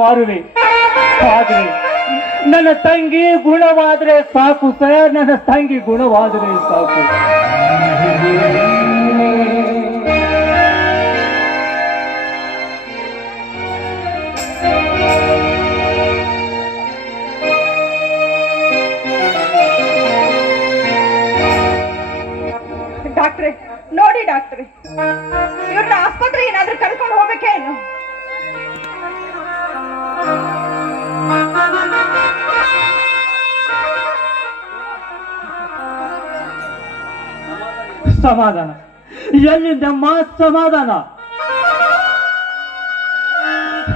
ಮಾರುವೆ. ಆದ್ರೆ ನನ್ನ ತಂಗಿ ಗುಣವಾದ್ರೆ ಸಾಕು ಸರ್, ನನ್ನ ತಂಗಿ ಗುಣವಾದರೆ ಸಾಕು. ಡಾಕ್ಟ್ರೆ ನೋಡಿ ಡಾಕ್ಟ್ರೆ, ಇವ್ರನ್ನ ಆಸ್ಪತ್ರೆ ಏನಾದ್ರೂ ಕರ್ಕೊಂಡು ಹೋಗ್ಬೇಕೇನು? ಸಮಾಧಾನ ಎಲ್ಲಿಂದಮ್ಮ ಸಮಾಧಾನ?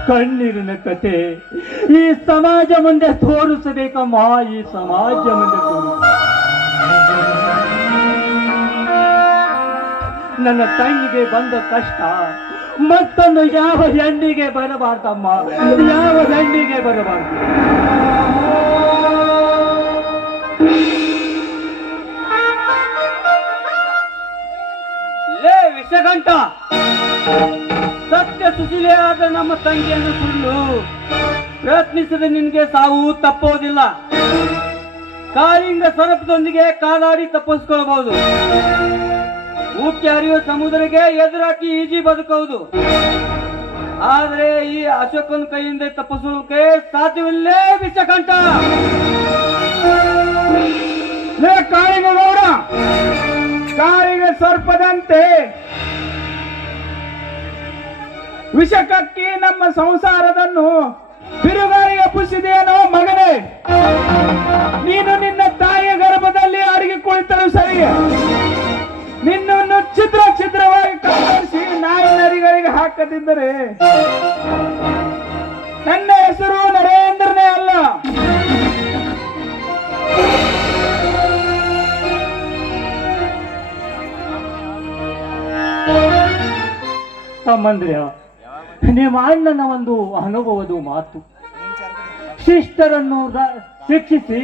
ಕಣ್ಣೀರಿನ ಕತೆ ಈ ಸಮಾಜ ಮುಂದೆ ತೋರಿಸಬೇಕಮ್ಮ, ಈ ಸಮಾಜ ಮುಂದೆ ನನ್ನ ತಂಗಿಗೆ ಬಂದ ಕಷ್ಟ ಮತ್ತೊಂದು ಯಾವ ಹೆಣ್ಣಿಗೆ ಬರಬಾರ್ದಮ್ಮ, ಯಾವ ಹೆಣ್ಣಿಗೆ ಬರಬಾರ್ದು. ಲೇ ವಿಷಗಂಟ, ಸತ್ಯ ಸುಶೀಲೆಯಾದ ನಮ್ಮ ತಂಗಿಯನ್ನು ಸುಳ್ಳು ಪ್ರಯತ್ನಿಸಿದ ನಿನ್ಗೆ ಸಾವು ತಪ್ಪೋದಿಲ್ಲ. ಕಾಳಿಂಗ ಸರಪದೊಂದಿಗೆ ಕಾದಾಡಿ ತಪ್ಪಿಸ್ಕೊಳ್ಬಹುದು. ಉಕ್ಕಿ ಹರಿಯುವ ಸಮುದ್ರಕ್ಕೆ ಎದುರಾಕಿ ಈಜಿ ಬದುಕಬಹುದು. ಆದ್ರೆ ಈ ಅಶೋಕನ ಕೈಯಿಂದ ತಪ್ಪಿಸೋಕೆ ಸಾಧ್ಯವಿಲ್ಲೇ ವಿಷಕಂಠ. ಕಾಳಿಂಗ ಗೌಡ, ಕಾಳಿಂಗ ಸರ್ಪದಂತೆ ವಿಷಕಕ್ಕಿ ನಮ್ಮ ಸಂಸಾರದನ್ನು ಬಿರುಗಾಳಿಗೆ ಪುಸಿದೆಯೇನೋ ಮಗನೇ. ನೀನು ನಿನ್ನ ತಾಯಿಯ ಗರ್ಭದಲ್ಲಿ ಅಡಗಿ ಕುಳಿತರು ಸರಿ, ನಿನ್ನನ್ನು ಛಿದ್ರ ಛಿದ್ರವಾಗಿ ಕತ್ತರಿಸಿ ನಾಯಿ ನರಿಗಳಿಗೆ ಹಾಕದಿದ್ದರೆ ನನ್ನ ಹೆಸರು ನರೇಂದ್ರನೇ ಅಲ್ಲ. ಸಂಬಂಧ್ಯ, ನಿಮ್ಮ ಅಣ್ಣನ ಒಂದು ಅನುಭವದ ಮಾತು, ಶಿಷ್ಟರನ್ನು ಶಿಕ್ಷಿಸಿ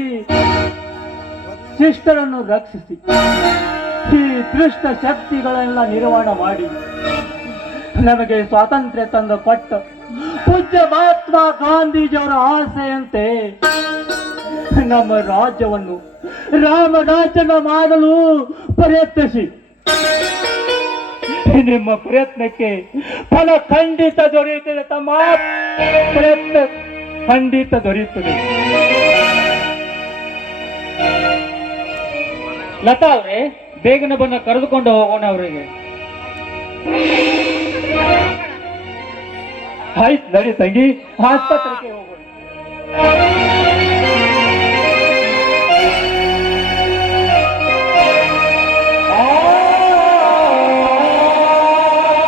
ಶಿಷ್ಟರನ್ನು ರಕ್ಷಿಸಿ ಈ ದುಷ್ಟ ಶಕ್ತಿಗಳೆಲ್ಲ ನಿರ್ಮಾಣ ಮಾಡಿ ನಮಗೆ ಸ್ವಾತಂತ್ರ್ಯ ತಂದು ಕೊಟ್ಟ ಪೂಜ್ಯ ಮಹಾತ್ಮ ಗಾಂಧೀಜಿಯವರ ಆಸೆಯಂತೆ ನಮ್ಮ ರಾಜ್ಯವನ್ನು ರಾಮರಾಜ್ಯನ ಮಾಡಲು ಪ್ರಯತ್ನಿಸಿ. ನಿಮ್ಮ ಪ್ರಯತ್ನಕ್ಕೆ ಫಲ ಖಂಡಿತ ದೊರೆಯುತ್ತದೆ ತಮ್ಮ, ಪ್ರಯತ್ನ ಖಂಡಿತ ದೊರೆಯುತ್ತದೆ. ಲತಾ ಅವ್ರೆ, ಬೇಗನೆ ಬಂದು ಕರೆದುಕೊಂಡು ಹೋಗೋಣ ಅವರಿಗೆ. ಆಯ್ತು ನಡಿ ತಂಗಿ, ಆಸ್ಪತ್ರೆಗೆ ಹೋಗೋಣ.